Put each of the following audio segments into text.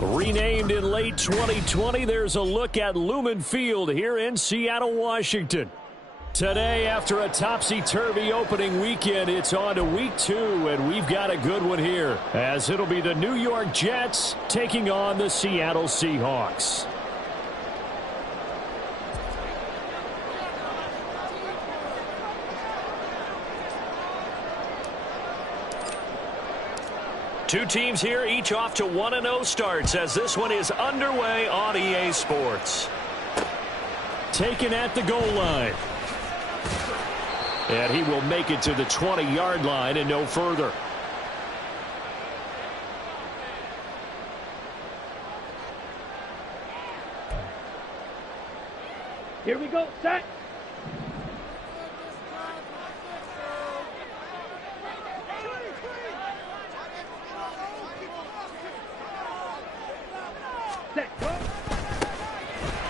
Renamed in late 2020, there's a look at Lumen Field here in Seattle, Washington. Today, after a topsy-turvy opening weekend, it's on to week 2, and we've got a good one here, as it'll be the New York Jets taking on the Seattle Seahawks. Two teams here, each off to 1-0 starts as this one is underway on EA Sports. Taken at the goal line. And he will make it to the 20-yard line and no further. Here we go, set.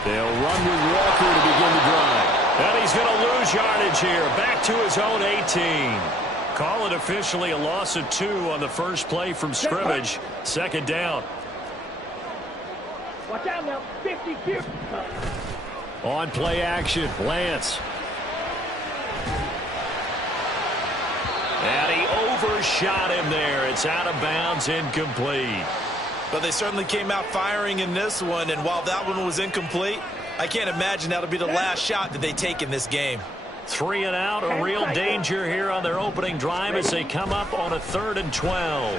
They'll run with Walker to begin the drive. And he's going to lose yardage here. Back to his own 18. Call it officially a loss of 2 on the first play from scrimmage. Second down. Watch out now. 50-50. On play action, Lance. And he overshot him there. It's out of bounds, incomplete. But they certainly came out firing in this one, and while that one was incomplete, I can't imagine that'll be the last shot that they take in this game. 3 and out, a real danger here on their opening drive as they come up on a 3rd and 12.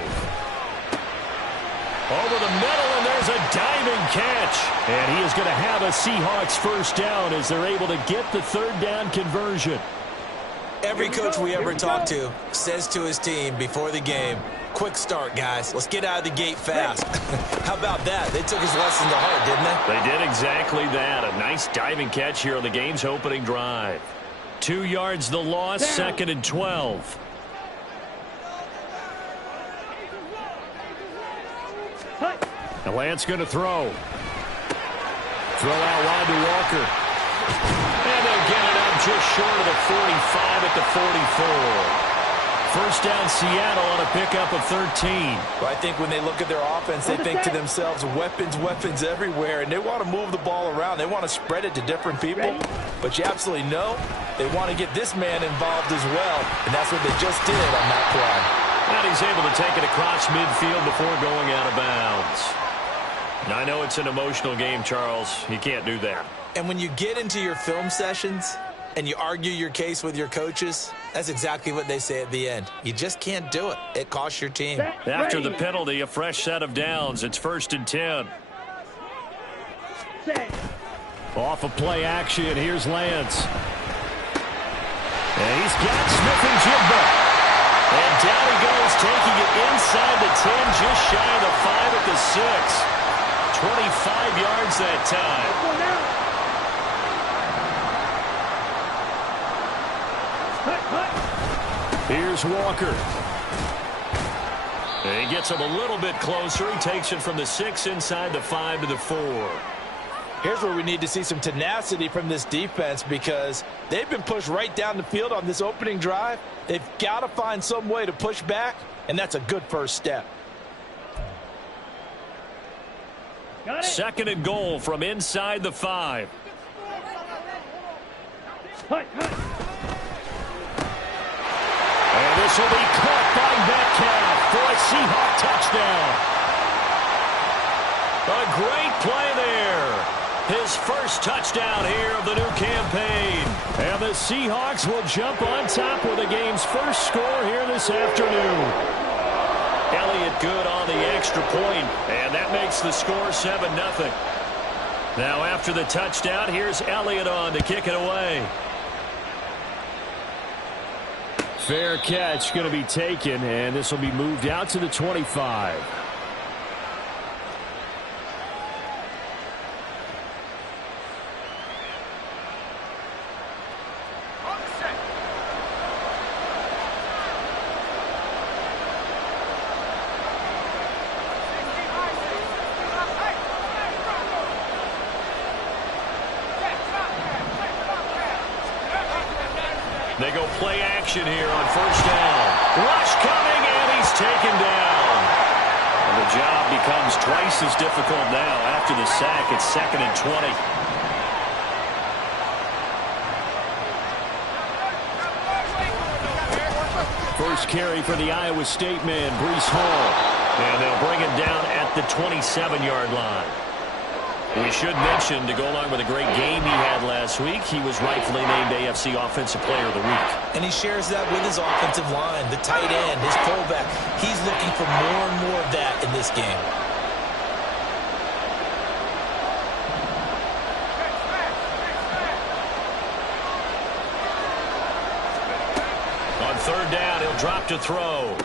Over the middle, and there's a diving catch. And he is going to have a Seahawks first down as they're able to get the 3rd down conversion. Every coach we ever talk to says to his team before the game, quick start, guys. Let's get out of the gate fast. How about that? They took his lesson to heart, didn't they? They did exactly that. A nice diving catch here on the game's opening drive. 2 yards the loss, 2nd and 12. Now Lance going to throw. Throw out wide to Walker. And they'll get it up just short of the 45 at the 44. First down Seattle on a pickup of 13. Well, I think when they look at their offense, they think to themselves, weapons, weapons everywhere, and they want to move the ball around. They want to spread it to different people. But you absolutely know they want to get this man involved as well, and that's what they just did on that play. And he's able to take it across midfield before going out of bounds. Now, I know it's an emotional game, Charles. You can't do that. And when you get into your film sessions and you argue your case with your coaches, that's exactly what they say at the end. You just can't do it. It costs your team. After the penalty, a fresh set of downs. It's 1st and 10. Off of play action, here's Lance. And he's got Smith and Jigba. And down he goes, taking it inside the 10, just shy of the 5 at the 6. 25 yards that time. Here's Walker. And he gets him a little bit closer. He takes it from the 6 inside the 5 to the 4. Here's where we need to see some tenacity from this defense because they've been pushed right down the field on this opening drive. They've got to find some way to push back, and that's a good first step. 2nd and goal from inside the 5. And this will be caught by Metcalf for a Seahawk touchdown. A great play there. His first touchdown here of the new campaign. And the Seahawks will jump on top with the game's first score here this afternoon. Elliott good on the extra point, and that makes the score 7-0. Now after the touchdown, here's Elliott on to kick it away. Fair catch going to be taken, and this will be moved out to the 25. They go play action here on first down. Rush coming, and he's taken down. And the job becomes twice as difficult now after the sack. It's 2nd and 20. First carry for the Iowa State man, Breece Hall. And they'll bring it down at the 27-yard line. We should mention, to go along with a great game he had last week, he was rightfully named AFC Offensive Player of the Week. And he shares that with his offensive line, the tight end, his fullback. He's looking for more and more of that in this game. On 3rd down, he'll drop to throw.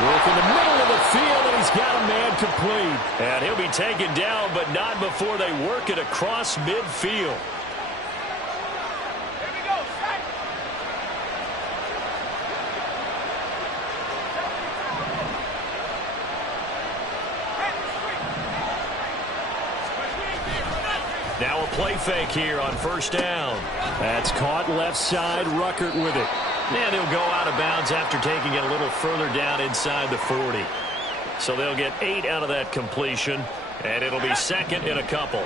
Work in the middle of the field, and he's got a man complete. And he'll be taken down, but not before they work it across midfield. Here we go, set. Now a play fake here on 1st down. That's caught left side, Ruckert with it. And he'll go out of bounds after taking it a little further down inside the 40. So they'll get 8 out of that completion, and it'll be 2nd and a couple.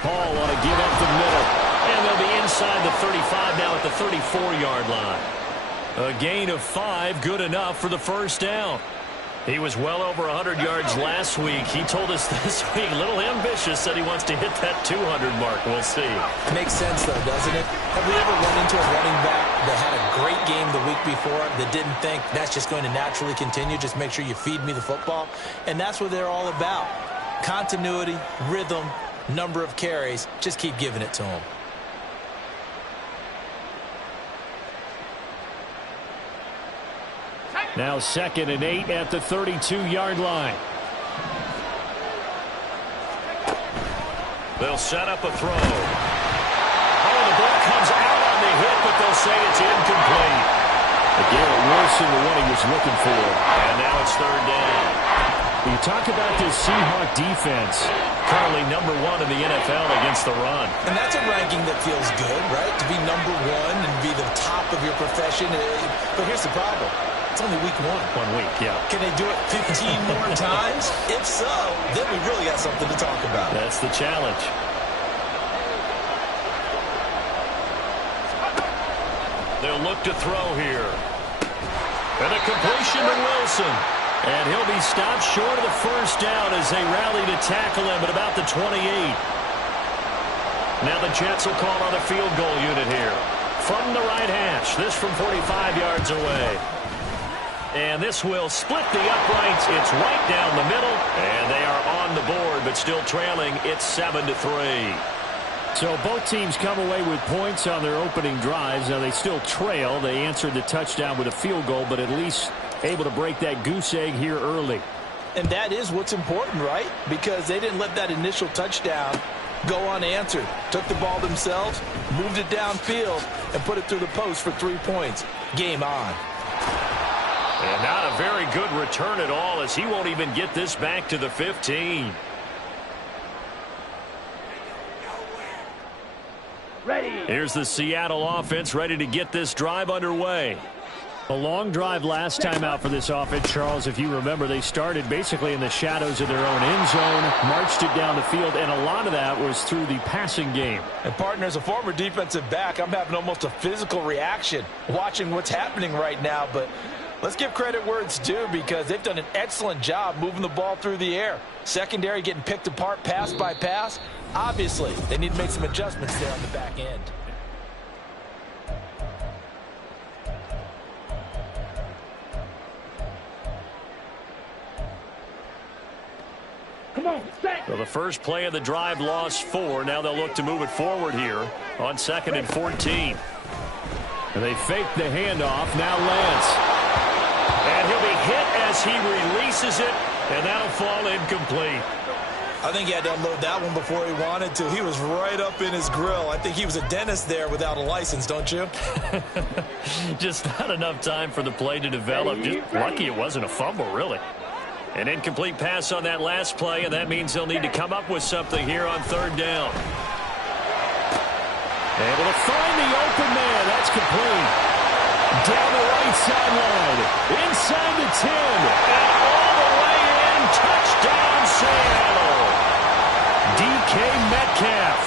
Hall want to give up the middle, and they'll be inside the 35 now at the 34-yard line. A gain of 5, good enough for the 1st down. He was well over 100 yards last week. He told us this week, a little ambitious, said he wants to hit that 200 mark. We'll see. Makes sense, though, doesn't it? Have we ever run into a running back that had a great game the week before that didn't think that's just going to naturally continue? Just make sure you feed me the football. And that's what they're all about. Continuity, rhythm, number of carries. Just keep giving it to them. Now 2nd and 8 at the 32-yard line. They'll set up a throw. Oh, the ball comes out on the hit, but they'll say it's incomplete. Garrett Wilson, the one he was looking for. And now it's 3rd down. You talk about this Seahawk defense, currently number 1 in the NFL against the run. And that's a ranking that feels good, right? To be number 1 and be the top of your profession. But here's the problem. It's only week 1. 1 week, yeah. Can they do it 15 more times? If so, then we really got something to talk about. That's the challenge. They'll look to throw here. And a completion to Wilson. And he'll be stopped short of the 1st down as they rally to tackle him at about the 28. Now the Jets will call on a field goal unit here. From the right hash. This from 45 yards away. And this will split the uprights. It's right down the middle. And they are on the board, but still trailing. It's 7-3. So both teams come away with points on their opening drives. Now they still trail. They answered the touchdown with a field goal, but at least able to break that goose egg here early. And that is what's important, right? Because they didn't let that initial touchdown go unanswered. Took the ball themselves, moved it downfield, and put it through the post for 3 points. Game on. And not a very good return at all, as he won't even get this back to the 15. Ready. Here's the Seattle offense ready to get this drive underway. A long drive last time out for this offense, Charles. If you remember, they started basically in the shadows of their own end zone, marched it down the field, and a lot of that was through the passing game. And, partner, as a former defensive back, I'm having almost a physical reaction watching what's happening right now. But let's give credit where it's due, because they've done an excellent job moving the ball through the air. Secondary getting picked apart pass by pass. Obviously, they need to make some adjustments there on the back end. Come on, set. Well, the first play of the drive lost 4. Now they'll look to move it forward here on 2nd and 14. And they fake the handoff. Now Lance. And he'll be hit as he releases it, and that'll fall incomplete. I think he had to unload that one before he wanted to. He was right up in his grill. I think he was a dentist there without a license, don't you? Just not enough time for the play to develop. Just lucky it wasn't a fumble, really. An incomplete pass on that last play, and that means they'll need to come up with something here on 3rd down. Able to find the open man. That's complete. Down the right sideline. Inside the 10. And all the way in. Touchdown, Seattle. DK Metcalf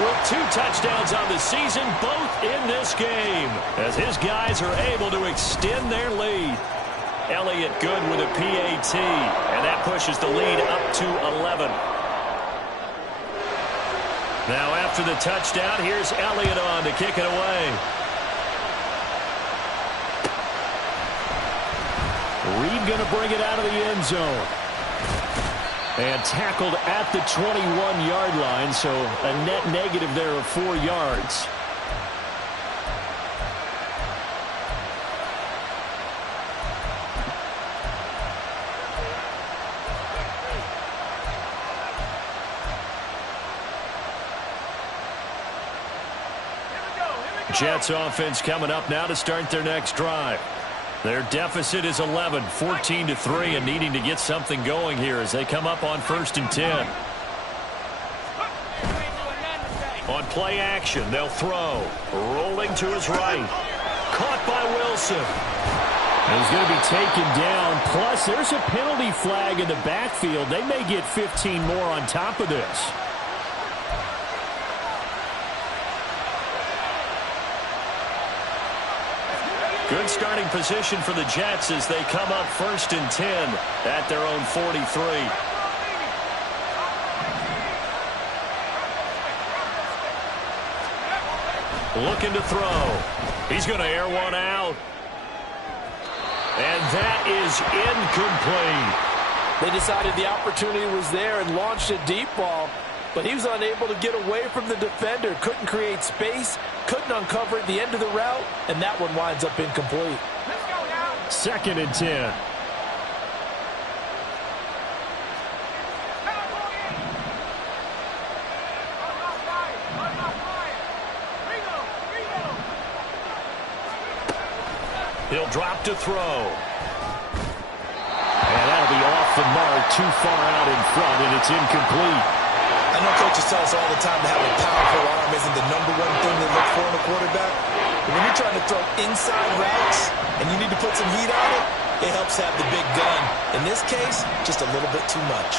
with 2 touchdowns on the season, both in this game, as his guys are able to extend their lead. Elliott good with a PAT, and that pushes the lead up to 11. Now after the touchdown, here's Elliott on to kick it away. Reed going to bring it out of the end zone. And tackled at the 21-yard line, so a net negative there of 4 yards. Jets offense coming up now to start their next drive. Their deficit is 11, 14-3, and needing to get something going here as they come up on 1st and 10. On play action, they'll throw. Rolling to his right. Caught by Wilson. He's going to be taken down. Plus, there's a penalty flag in the backfield. They may get 15 more on top of this. Good starting position for the Jets as they come up 1st and 10 at their own 43. Looking to throw. He's going to air one out. And that is incomplete. They decided the opportunity was there and launched a deep ball, but he was unable to get away from the defender. Couldn't create space, couldn't uncover at the end of the route, and that one winds up incomplete. 2nd and 10. He'll drop to throw. And that'll be off the mark, too far out in front, and it's incomplete. I know coaches tell us all the time that having a powerful arm isn't the #1 thing they look for in a quarterback. But when you're trying to throw inside routes and you need to put some heat on it, it helps have the big gun. In this case, just a little bit too much.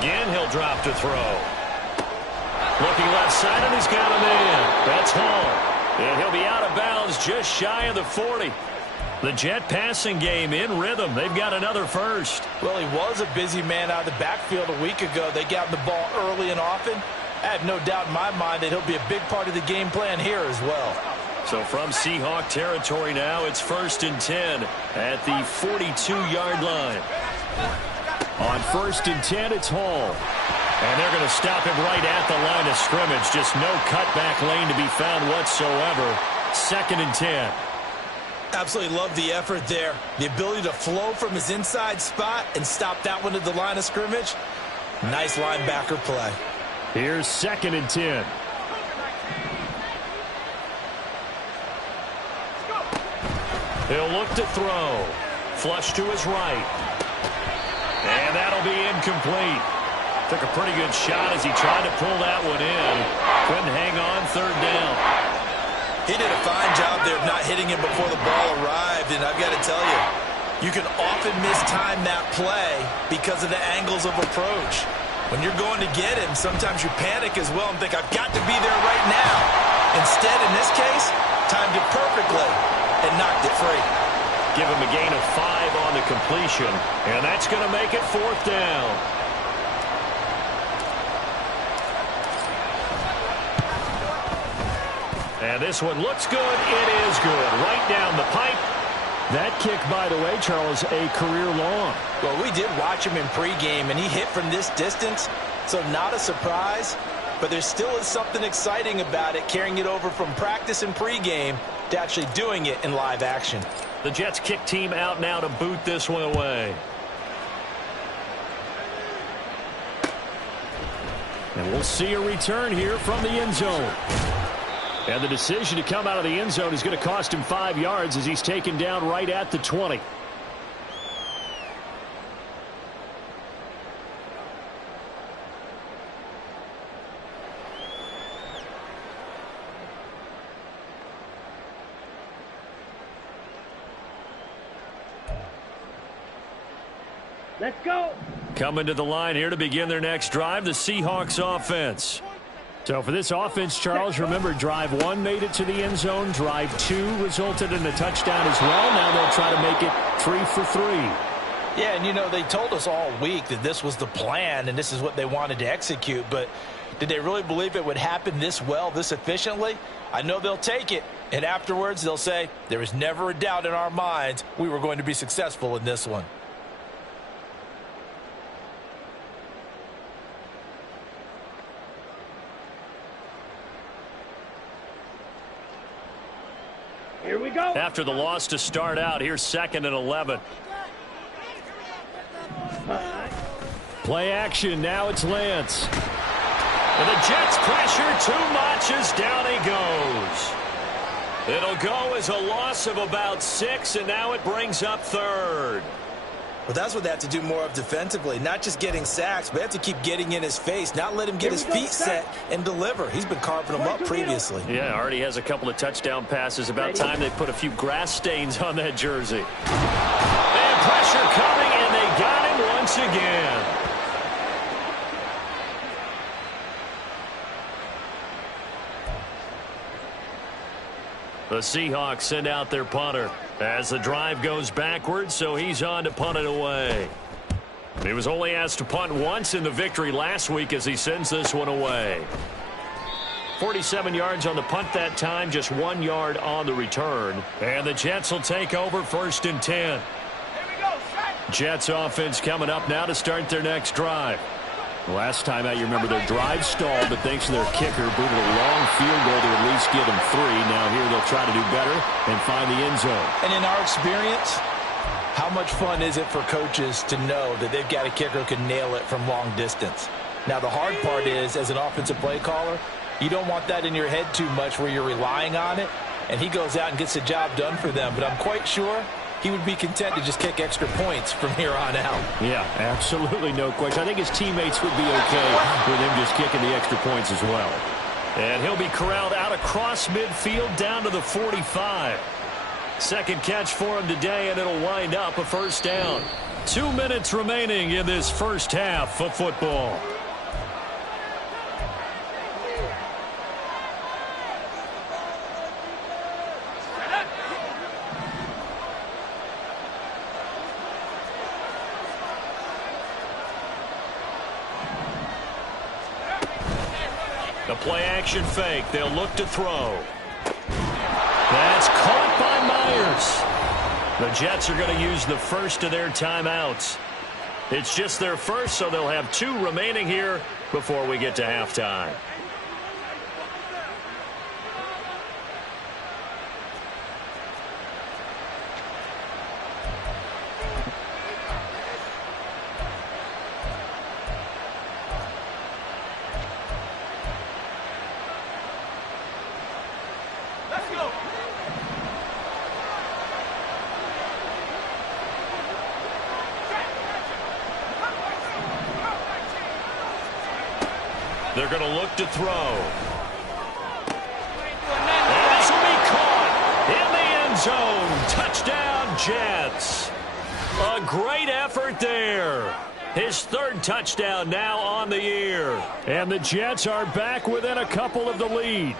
Again, he'll drop to throw. Looking left side, and he's got him in. That's Hall. And he'll be out of bounds just shy of the 40. The Jet passing game in rhythm. They've got another first. Well, he was a busy man out of the backfield a week ago. They got him the ball early and often. I have no doubt in my mind that he'll be a big part of the game plan here as well. So from Seahawk territory now, it's 1st and 10 at the 42-yard line. On 1st and 10, it's Hall. And they're going to stop him right at the line of scrimmage. Just no cutback lane to be found whatsoever. 2nd and 10. Absolutely love the effort there. The ability to flow from his inside spot and stop that one at the line of scrimmage. Nice linebacker play. Here's 2nd and 10. He'll look to throw. Flush to his right. And that'll be incomplete. Took a pretty good shot as he tried to pull that one in. Couldn't hang on 3rd down. He did a fine job there of not hitting him before the ball arrived. And I've got to tell you, you can often mistime that play because of the angles of approach. When you're going to get him, sometimes you panic as well and think, I've got to be there right now. Instead, in this case, timed it perfectly and knocked it free. Give him a gain of 5 on the completion, and that's going to make it 4th down. And this one looks good. It is good. Right down the pipe. That kick, by the way, Charles, a career long. Well, we did watch him in pregame, and he hit from this distance, so not a surprise. But there still is something exciting about it, carrying it over from practice and pregame to actually doing it in live action. The Jets kick team out now to boot this one away. And we'll see a return here from the end zone. And the decision to come out of the end zone is going to cost him 5 yards as he's taken down right at the 20. Let's go. Coming to the line here to begin their next drive, the Seahawks offense. So for this offense, Charles, remember, drive 1 made it to the end zone. Drive 2 resulted in a touchdown as well. Now they'll try to make it 3 for 3. Yeah, and, you know, they told us all week that this was the plan and this is what they wanted to execute. But did they really believe it would happen this well, this efficiently? I know they'll take it. And afterwards, they'll say, there was never a doubt in our minds we were going to be successful in this one. Here we go. After the loss to start out, here's 2nd and 11. Play action. Now it's Lance. And the Jets pressure too much as down he goes. It'll go as a loss of about 6, and now it brings up 3rd. Well, that's what they have to do more of defensively, not just getting sacks, but they have to keep getting in his face, not let him get his feet set and deliver. He's been carving them up previously. Yeah, already has a couple of touchdown passes. About time they put a few grass stains on that jersey. And pressure coming, and they got him once again. The Seahawks send out their punter as the drive goes backwards, so he's on to punt it away. He was only asked to punt once in the victory last week as he sends this one away. 47 yards on the punt that time, just 1 yard on the return. And the Jets will take over 1st and 10. Jets offense coming up now to start their next drive. Last time out, you remember their drive stalled, but thanks to their kicker, booted a long field goal to at least give them 3. Now here they'll try to do better and find the end zone. And in our experience, how much fun is it for coaches to know that they've got a kicker who can nail it from long distance? Now the hard part is, as an offensive play caller, you don't want that in your head too much where you're relying on it, and he goes out and gets the job done for them. But I'm quite sure he would be content to just kick extra points from here on out. Yeah, absolutely no question. I think his teammates would be okay with him just kicking the extra points as well. And he'll be corralled out across midfield down to the 45. Second catch for him today, and it'll wind up a 1st down. 2 minutes remaining in this first half of football. The play action fake. They'll look to throw. That's caught by Myers. The Jets are going to use the first of their timeouts. It's just their first, so they'll have 2 remaining here before we get to halftime. They're going to look to throw. And this will be caught in the end zone. Touchdown, Jets. A great effort there. His 3rd touchdown now on the year. And the Jets are back within a couple of the lead.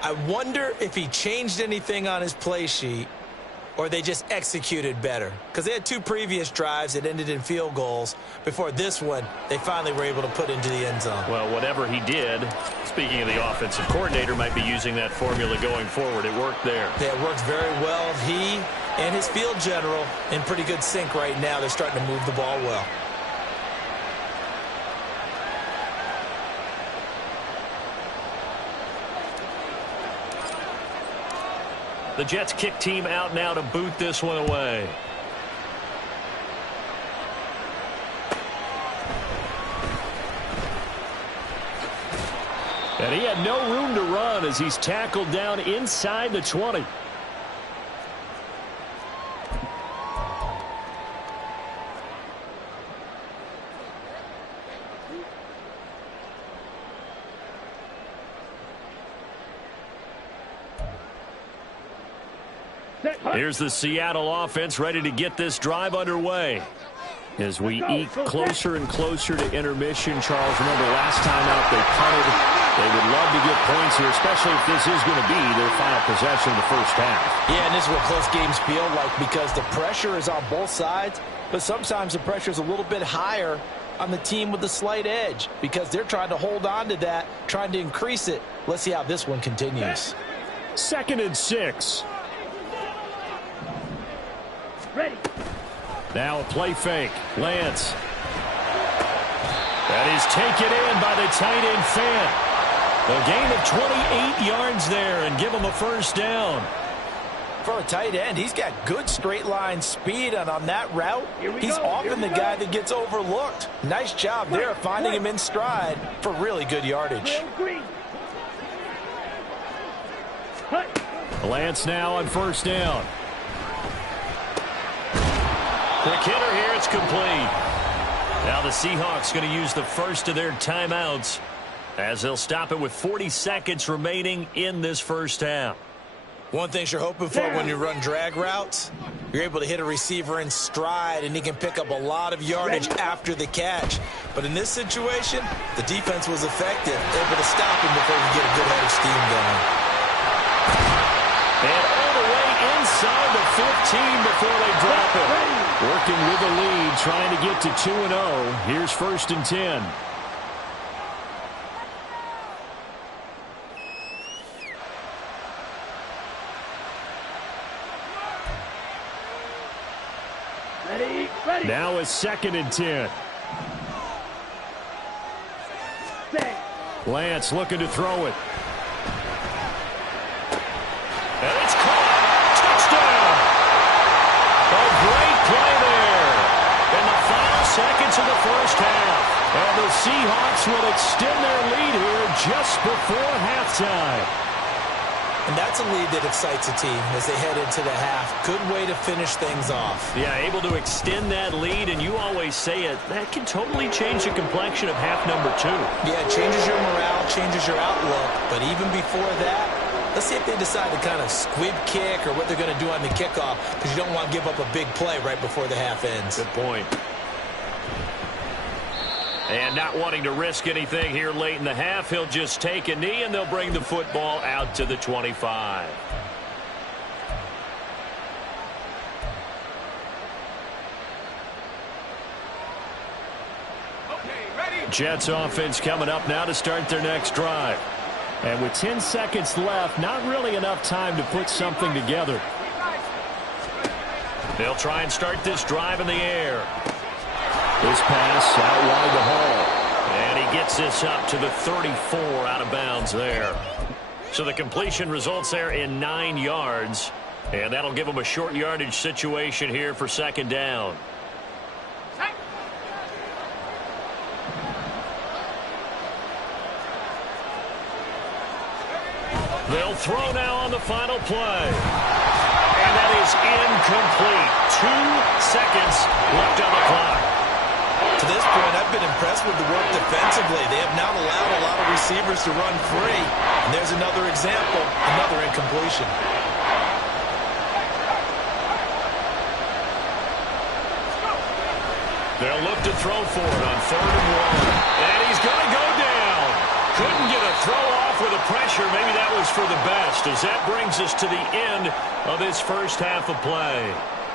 I wonder if he changed anything on his play sheet or they just executed better. Because they had 2 previous drives that ended in field goals. Before this one, they finally were able to put into the end zone. Well, whatever he did, speaking of the offensive coordinator, might be using that formula going forward. It worked there. Yeah, it worked very well. He and his field general in pretty good sync right now. They're starting to move the ball well. The Jets kick team out now to boot this one away. And he had no room to run as he's tackled down inside the 20. Here's the Seattle offense ready to get this drive underway. As we eke closer and closer to intermission, Charles, remember last time out they punted. They would love to get points here, especially if this is going to be their final possession of the first half. Yeah, and this is what close games feel like because the pressure is on both sides, but sometimes the pressure is a little bit higher on the team with the slight edge because they're trying to hold on to that, trying to increase it. Let's see how this one continues. 2nd and 6. Ready. Now a play fake. Lance. That is taken in by the tight end Fant. A gain of 28 yards there and give him a first down. For a tight end, he's got good straight line speed, and on that route, he's often the guy that gets overlooked. Nice job there finding him in stride for really good yardage. Lance now on first down. Quick hitter here, it's complete. Now the Seahawks going to use the first of their timeouts as they'll stop it with 40 seconds remaining in this first half. One thing you're hoping for when you run drag routes, you're able to hit a receiver in stride and he can pick up a lot of yardage after the catch. But in this situation, the defense was effective, able to stop him before he get a good head of steam going. And all the way inside the 15 before they drop it. Working with the lead, trying to get to 2-0. Here's 1st and 10. Ready. Now a 2nd and 10. Lance looking to throw it. And it's caught. Touchdown. A great play there in the final seconds of the first half. And the Seahawks will extend their lead here just before halftime. And that's a lead that excites a team as they head into the half. Good way to finish things off. Yeah, able to extend that lead, and you always say it, that can totally change the complexion of half number 2. Yeah, it changes your morale, changes your outlook. But even before that, let's see if they decide to kind of squib kick or what they're going to do on the kickoff, because you don't want to give up a big play right before the half ends. Good point. And not wanting to risk anything here late in the half, he'll just take a knee, and they'll bring the football out to the 25. Jets offense coming up now to start their next drive. And with 10 seconds left, not really enough time to put something together. They'll try and start this drive in the air. This pass out wide the hole. And he gets this up to the 34 out of bounds there. So the completion results there in 9 yards. And that'll give him a short yardage situation here for 2nd down. They'll throw now on the final play. And that is incomplete. 2 seconds left on the clock. To this point, I've been impressed with the work defensively. They have not allowed a lot of receivers to run free. And there's another example, another incompletion. They'll look to throw for it on 3rd and 1. And he's going to go down. Couldn't get a throw off with the pressure. Maybe that was for the best, as that brings us to the end of this first half of play.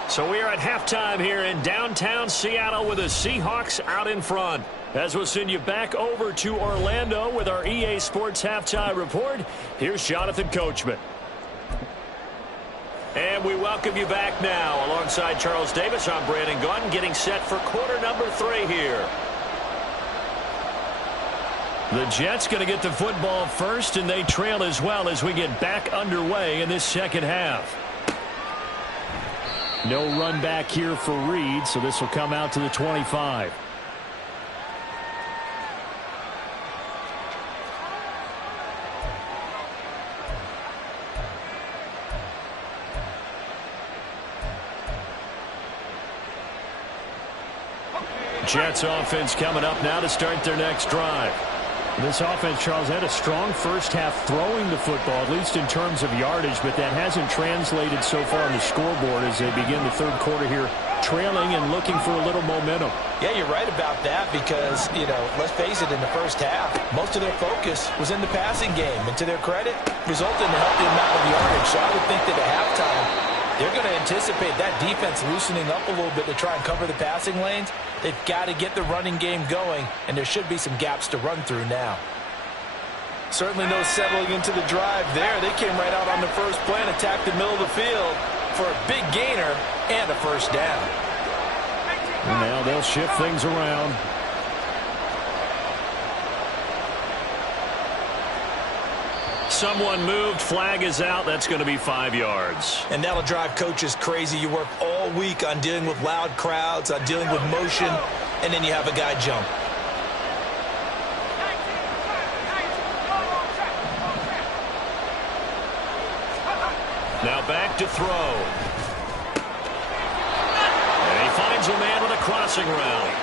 So we are at halftime here in downtown Seattle with the Seahawks out in front. As we'll send you back over to Orlando with our EA Sports Halftime Report, here's Jonathan Coachman. And we welcome you back now. Alongside Charles Davis, I'm Brandon Gaudin, getting set for quarter number 3 here. The Jets going to get the football first, and they trail as well as we get back underway in this second half. No run back here for Reed, so this will come out to the 25. Jets offense coming up now to start their next drive. This offense, Charles, had a strong first half throwing the football, at least in terms of yardage, but that hasn't translated so far on the scoreboard as they begin the third quarter here trailing and looking for a little momentum. Yeah, you're right about that because, let's face it, in the first half, most of their focus was in the passing game. And to their credit, resulted in a healthy amount of yardage. So I would think that at halftime, they're going to anticipate that defense loosening up a little bit to try and cover the passing lanes. They've got to get the running game going, and there should be some gaps to run through now. Certainly no settling into the drive there. They came right out on the first play and attacked the middle of the field for a big gainer and a first down. And now they'll shift things around. Someone moved. Flag is out. That's going to be 5 yards. And that'll drive coaches crazy. You work all week on dealing with loud crowds, on dealing with motion, and then you have a guy jump. Now back to throw. And he finds a man with a crossing route.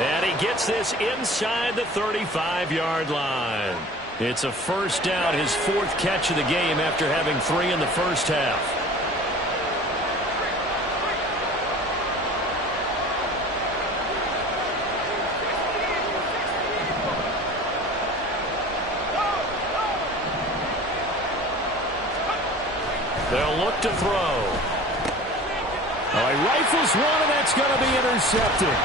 And he gets this inside the 35-yard line. It's a first down, his 4th catch of the game after having 3 in the first half. They'll look to throw. Oh, he rifles one, and that's going to be intercepted.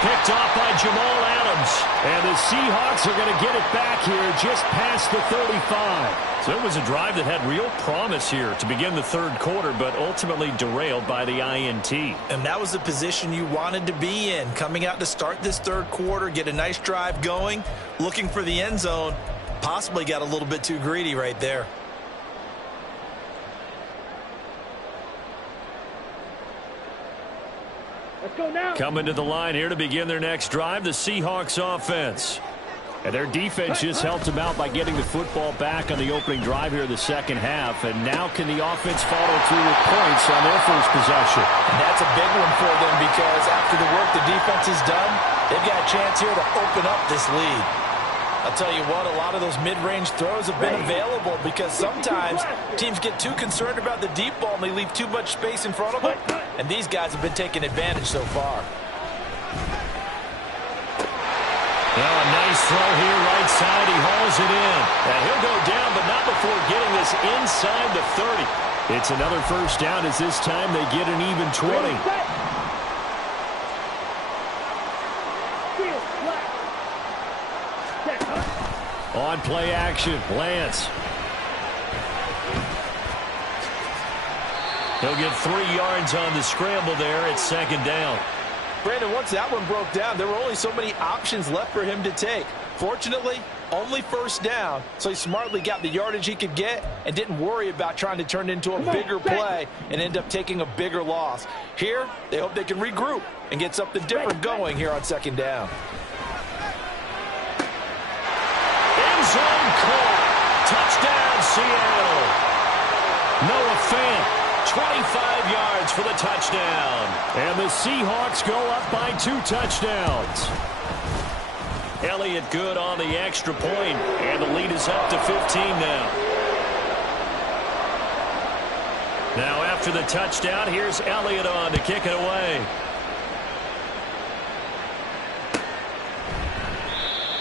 Picked off by Jamal Adams. And the Seahawks are going to get it back here just past the 35. So it was a drive that had real promise here to begin the third quarter, but ultimately derailed by the INT. And that was the position you wanted to be in. Coming out to start this third quarter, get a nice drive going, looking for the end zone. Possibly got a little bit too greedy right there. Let's go now. Coming to the line here to begin their next drive, the Seahawks offense. And their defense just helped them out by getting the football back on the opening drive here in the second half. And now can the offense follow through with points on their first possession? And that's a big one for them because after the work the defense has done, they've got a chance here to open up this lead. I'll tell you what, a lot of those mid-range throws have been available because sometimes teams get too concerned about the deep ball and they leave too much space in front of them. And these guys have been taking advantage so far. Well, a nice throw here right side. He hauls it in. And he'll go down, but not before getting this inside the 30. It's another first down as this time they get an even 20. On play action, Lance. He'll get 3 yards on the scramble there. It's second down. Brandon, once that one broke down, there were only so many options left for him to take. Fortunately, only first down, so he smartly got the yardage he could get and didn't worry about trying to turn it into a bigger play and end up taking a bigger loss. Here, they hope they can regroup and get something different going here on second down. End zone caught. Touchdown, Seattle. Noah Fant. 25 yards for the touchdown. And the Seahawks go up by 2 touchdowns. Elliott good on the extra point, and the lead is up to 15 now. Now after the touchdown, here's Elliott on to kick it away.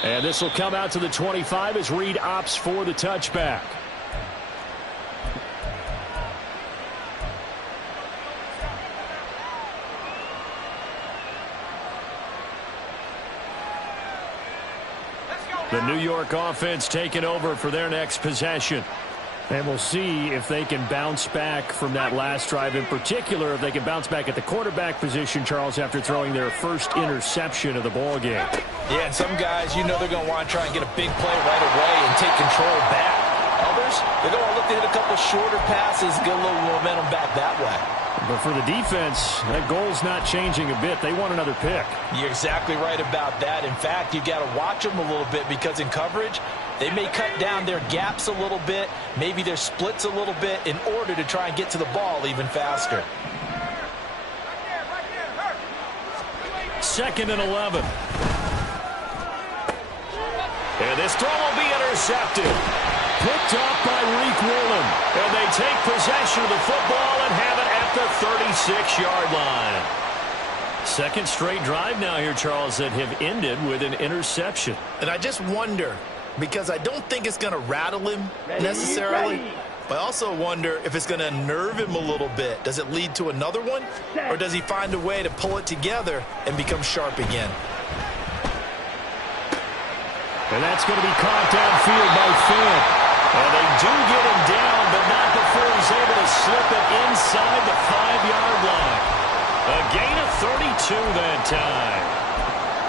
And this will come out to the 25 as Reed opts for the touchback. The New York offense taking over for their next possession. And we'll see if they can bounce back from that last drive, in particular if they can bounce back at the quarterback position, Charles, after throwing their first interception of the ball game. Yeah, and some guys, they're going to want to try and get a big play right away and take control back. Others, they're going to look to hit a couple shorter passes, get a little momentum back that way. But for the defense, that goal's not changing a bit. They want another pick. You're exactly right about that. In fact, you got to watch them a little bit because in coverage, they may cut down their gaps a little bit, maybe their splits a little bit in order to try and get to the ball even faster. 2nd and 11. And this throw will be intercepted. Picked off by Reek Woolen. And they take possession of the football and have it at the 36-yard line. Second straight drive now here, Charles, that have ended with an interception. And I just wonder, because I don't think it's going to rattle him necessarily, but I also wonder if it's going to nerve him a little bit. Does it lead to another one, or does he find a way to pull it together and become sharp again? And that's going to be caught downfield by Finn. And they do get him down, but not before he's able to slip it inside the 5-yard line. A gain of 32 that time.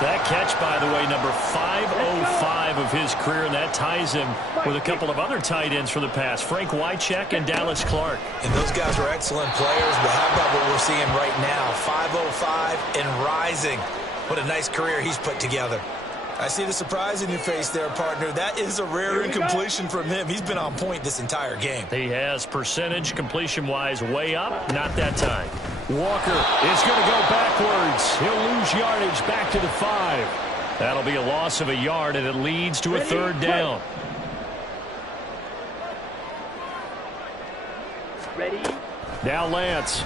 That catch, by the way, number 505 of his career, and that ties him with a couple of other tight ends for the past, Frank Wycheck and Dallas Clark. And those guys are excellent players, but how about what we're seeing right now? 505 and rising. What a nice career he's put together. I see the surprise in your face there, partner. That is a rare incompletion from him. He's been on point this entire game. He has percentage completion-wise way up. Not that time. Walker is going to go backwards. He'll lose yardage back to the 5. That'll be a loss of a yard, and it leads to a third down. Ready? Now Lance.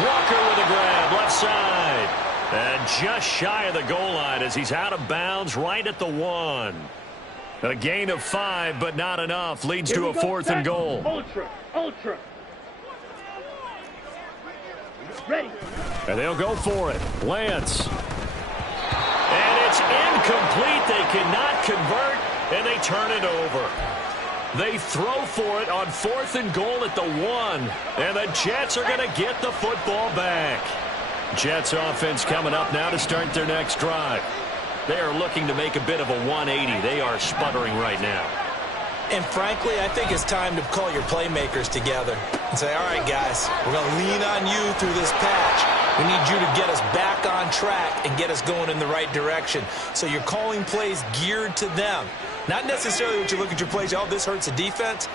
Walker with a grab, left side. And just shy of the goal line as he's out of bounds right at the 1. A gain of 5, but not enough. Leads to a 4th and goal. Ultra. Ready. And they'll go for it. Lance. And it's incomplete. They cannot convert, and they turn it over. They throw for it on 4th and goal at the 1. And the Jets are going to get the football back. Jets offense coming up now to start their next drive. They are looking to make a bit of a 180. They are sputtering right now. And frankly, I think it's time to call your playmakers together and say, all right, guys, we're going to lean on you through this patch. We need you to get us back on track and get us going in the right direction. So you're calling plays geared to them. Not necessarily what you look at your plays, oh, this hurts the defense.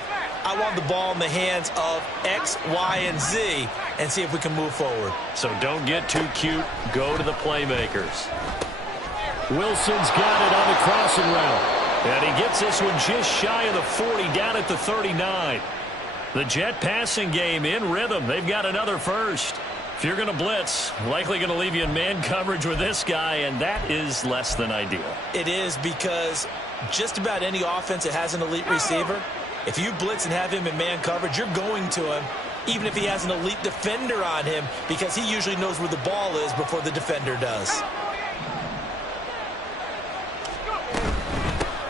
I want the ball in the hands of X, Y, and Z and see if we can move forward. So don't get too cute. Go to the playmakers. Wilson's got it on the crossing route. And he gets this one just shy of the 40, down at the 39. The Jet passing game in rhythm. They've got another first. If you're going to blitz, likely going to leave you in man coverage with this guy, and that is less than ideal. It is, because just about any offense that has an elite receiver, if you blitz and have him in man coverage, you're going to him, even if he has an elite defender on him, because he usually knows where the ball is before the defender does.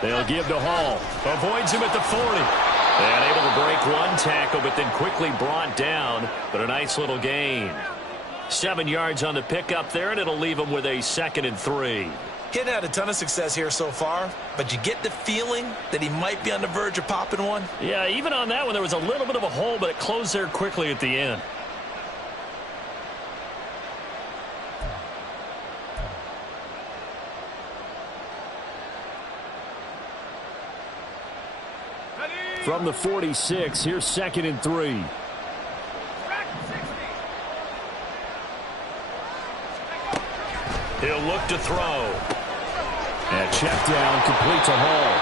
They'll give to Hall. Avoids him at the 40. And able to break one tackle, but then quickly brought down. But a nice little gain. 7 yards on the pickup there, and it'll leave him with a 2nd and 3. He hadn't had a ton of success here so far, but you get the feeling that he might be on the verge of popping one. Yeah, even on that one, there was a little bit of a hole, but it closed there quickly at the end. From the 46, here's 2nd and 3. He'll look to throw. And check down, complete to Hall.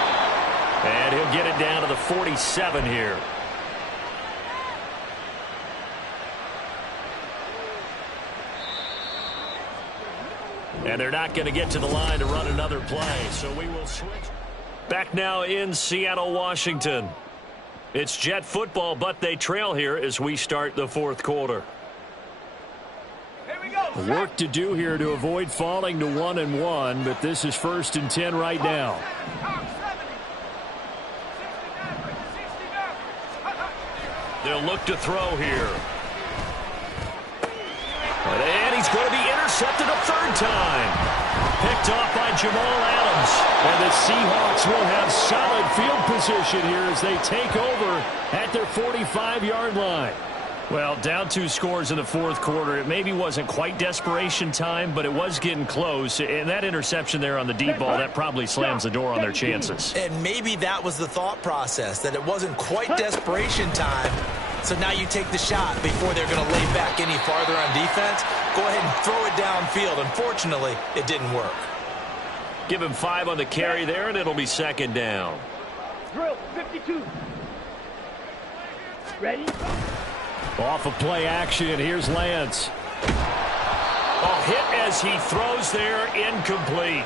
And he'll get it down to the 47 here. And they're not going to get to the line to run another play, so we will switch. Back now in Seattle, Washington. It's Jet football, but they trail here as we start the 4th quarter. Work to do here to avoid falling to 1-1, but this is 1st and 10 right now. They'll look to throw here. And he's going to be intercepted a 3rd time. Picked off by Jamal Adams. And the Seahawks will have solid field position here as they take over at their 45-yard line. Well, down 2 scores in the 4th quarter. It maybe wasn't quite desperation time, but it was getting close. And that interception there on the deep ball, that probably slams the door on their chances. And maybe that was the thought process, that it wasn't quite desperation time. So now you take the shot before they're going to lay back any farther on defense. Go ahead and throw it downfield. Unfortunately, it didn't work. Give him 5 on the carry there, and it'll be 2nd down. Drill 52. Ready? Off of play action, here's Lance. Oh, hit as he throws there, incomplete.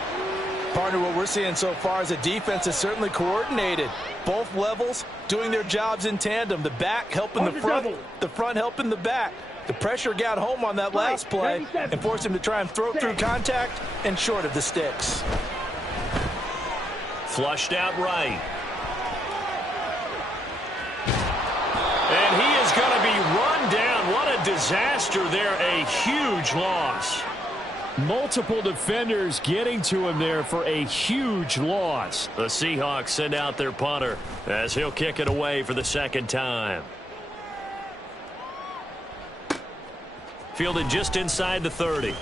Partner, what we're seeing so far is the defense is certainly coordinated. Both levels doing their jobs in tandem. The back helping the front helping the back. The pressure got home on that last play and forced him to try and throw through contact and short of the sticks. Flushed out right. And he is going to be run down. What a disaster there. A huge loss. Multiple defenders getting to him there for a huge loss. The Seahawks send out their punter as he'll kick it away for the second time. Fielded just inside the 30.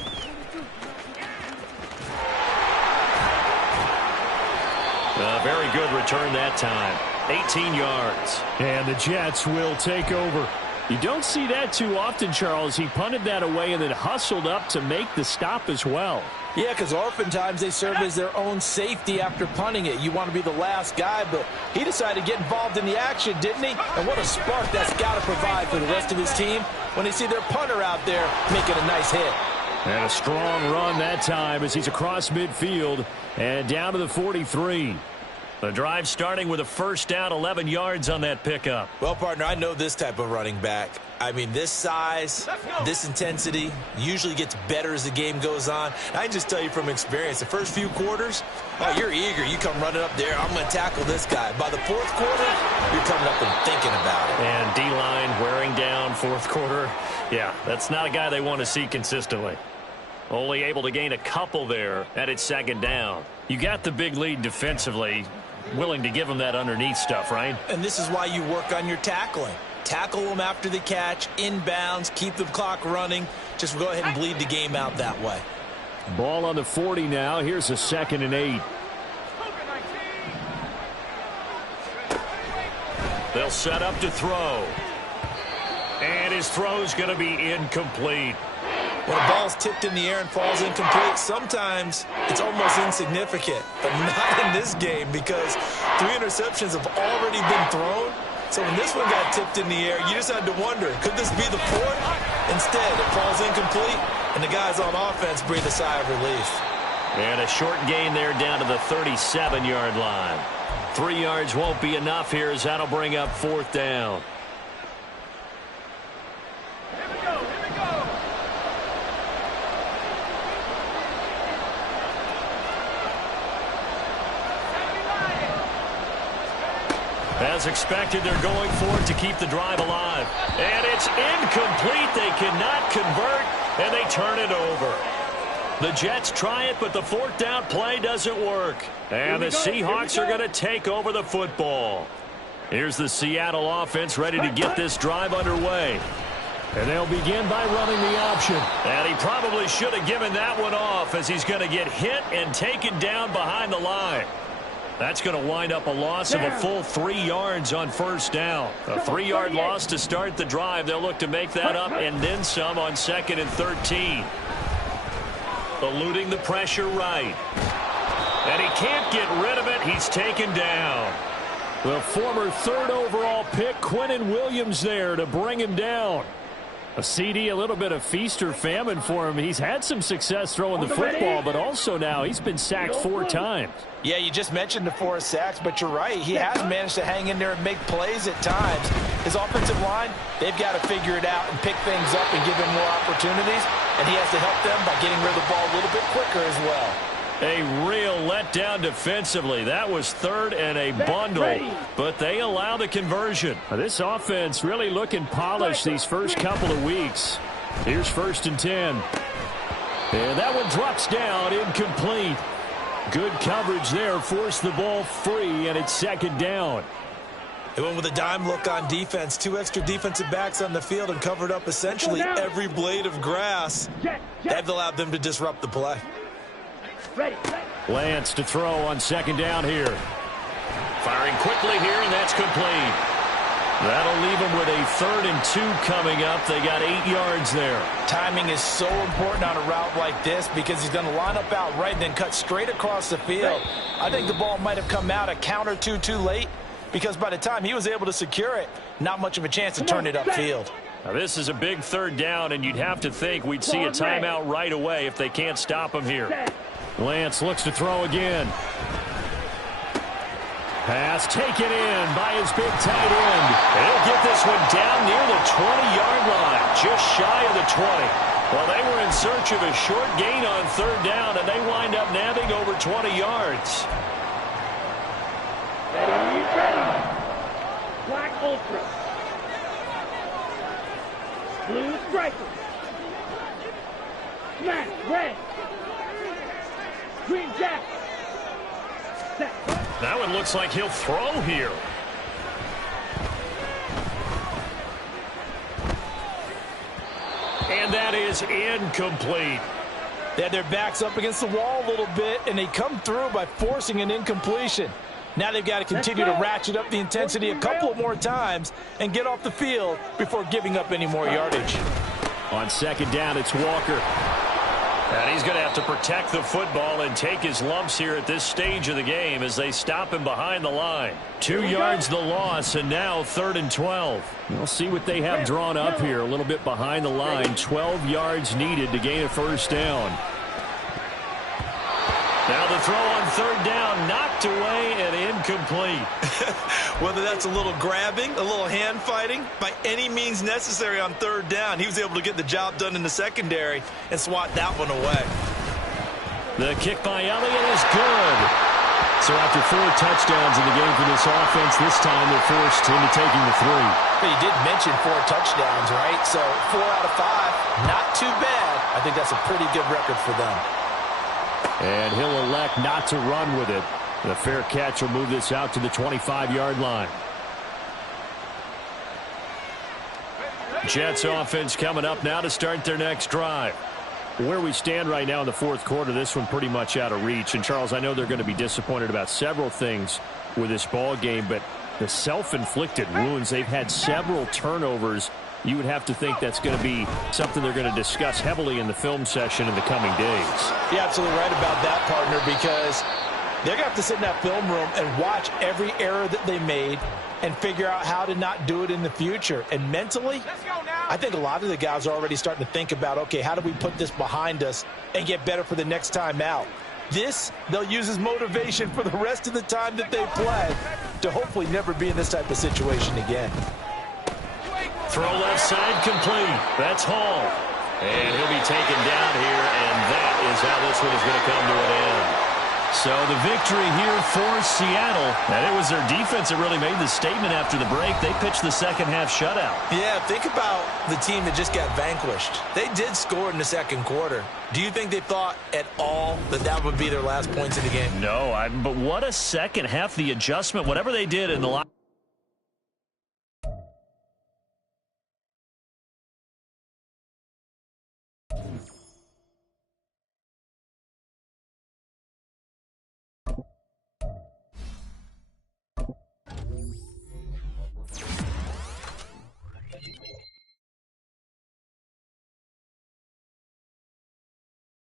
A very good return that time. 18 yards. And the Jets will take over. You don't see that too often, Charles. He punted that away and then hustled up to make the stop as well. Yeah, because oftentimes they serve as their own safety after punting it. You want to be the last guy, but he decided to get involved in the action, didn't he? And what a spark that's got to provide for the rest of his team when they see their punter out there making a nice hit. And a strong run that time as he's across midfield and down to the 43. The drive starting with a first down, 11 yards on that pickup. Well, partner, I know this type of running back. I mean, this size, this intensity usually gets better as the game goes on. I can just tell you from experience, the first few quarters, oh, you're eager. You come running up there, I'm going to tackle this guy. By the fourth quarter, you're coming up and thinking about it. And D-line wearing down fourth quarter. Yeah, that's not a guy they want to see consistently. Only able to gain a couple there at its second down. You got the big lead defensively. Willing to give them that underneath stuff, right? And this is why you work on your tackling. Tackle them after the catch, inbounds, keep the clock running. Just go ahead and bleed the game out that way. Ball on the 40 now. Here's a 2nd and 8. They'll set up to throw. And his throw's going to be incomplete. When a ball's tipped in the air and falls incomplete, sometimes it's almost insignificant, but not in this game because 3 interceptions have already been thrown. So when this one got tipped in the air, you just had to wonder, could this be the 4th? Instead, it falls incomplete, and the guys on offense breathe a sigh of relief. And a short gain there down to the 37-yard line. 3 yards won't be enough here as that'll bring up 4th down. As expected, they're going for it to keep the drive alive. And it's incomplete. They cannot convert, and they turn it over. The Jets try it, but the 4th down play doesn't work. And the Seahawks are going to take over the football. Here's the Seattle offense ready to get this drive underway. And they'll begin by running the option. And he probably should have given that one off as he's going to get hit and taken down behind the line. That's going to wind up a loss of a full 3 yards on first down. A 3-yard loss to start the drive. They'll look to make that up and then some on 2nd and 13. Eluding the pressure right. And he can't get rid of it. He's taken down. The former 3rd overall pick, Quinnen Williams, there to bring him down. A CD, a little bit of feast or famine for him. He's had some success throwing the football, but also now he's been sacked 4 times. Yeah, you just mentioned the 4 sacks, but you're right. He has managed to hang in there and make plays at times. His offensive line, they've got to figure it out and pick things up and give him more opportunities, and he has to help them by getting rid of the ball a little bit quicker as well. A real letdown defensively. That was 3rd and a bundle, but they allow the conversion. This offense really looking polished these first couple of weeks. Here's 1st and 10. And that one drops down, incomplete. Good coverage there, forced the ball free, and it's 2nd down. They went with a dime look on defense. 2 extra defensive backs on the field and covered up essentially every blade of grass. They've allowed them to disrupt the play. Lance to throw on 2nd down here. Firing quickly here, and that's complete. That'll leave them with a 3rd and 2 coming up. They got 8 yards there. Timing is so important on a route like this because he's going to line up out right and then cut straight across the field. I think the ball might have come out a count or two too late because by the time he was able to secure it, not much of a chance to turn it upfield. Now, this is a big third down, and you'd have to think we'd see a timeout right away if they can't stop him here. Lance looks to throw again. Pass taken in by his big tight end. He'll get this one down near the 20-yard line, just shy of the 20. Well, they were in search of a short gain on third down, and they wind up nabbing over 20 yards. Ready. Black Ultra. Blue Striker. Smash, red. Green Jack. Set. That one looks like he'll throw here. And that is incomplete. They had their backs up against the wall a little bit, and they come through by forcing an incompletion. Now they've got to continue to ratchet up the intensity a couple of more times and get off the field before giving up any more yardage. On second down, it's Walker. And he's going to have to protect the football and take his lumps here at this stage of the game as they stop him behind the line. 2 yards the loss, and now 3rd and 12. We'll see what they have drawn up here a little bit behind the line. 12 yards needed to gain a first down. Now the throw on third down, knocked away and incomplete. Whether that's a little grabbing, a little hand fighting, by any means necessary on third down, he was able to get the job done in the secondary and swat that one away. The kick by Elliott is good. So after 4 touchdowns in the game for this offense, this time they're forced into taking the 3. But you did mention 4 touchdowns, right? So 4 out of 5, not too bad. I think that's a pretty good record for them. And he'll elect not to run with it. The fair catch will move this out to the 25-yard line. Jets offense coming up now to start their next drive. Where we stand right now in the fourth quarter, this one pretty much out of reach. And, Charles, I know they're going to be disappointed about several things with this ball game, but the self-inflicted wounds, they've had several turnovers. You would have to think that's going to be something they're going to discuss heavily in the film session in the coming days. You're absolutely right about that, partner, because they're going to have to sit in that film room and watch every error that they made and figure out how to not do it in the future. And mentally, I think a lot of the guys are already starting to think about, okay, how do we put this behind us and get better for the next time out? This, they'll use as motivation for the rest of the time that they play to hopefully never be in this type of situation again. Throw left side complete. That's Hall. And he'll be taken down here, and that is how this one is going to come to an end. So the victory here for Seattle. And it was their defense that really made the statement after the break. They pitched the second half shutout. Yeah, think about the team that just got vanquished. They did score in the second quarter. Do you think they thought at all that that would be their last points in the game? No, but what a second half. The adjustment, whatever they did in the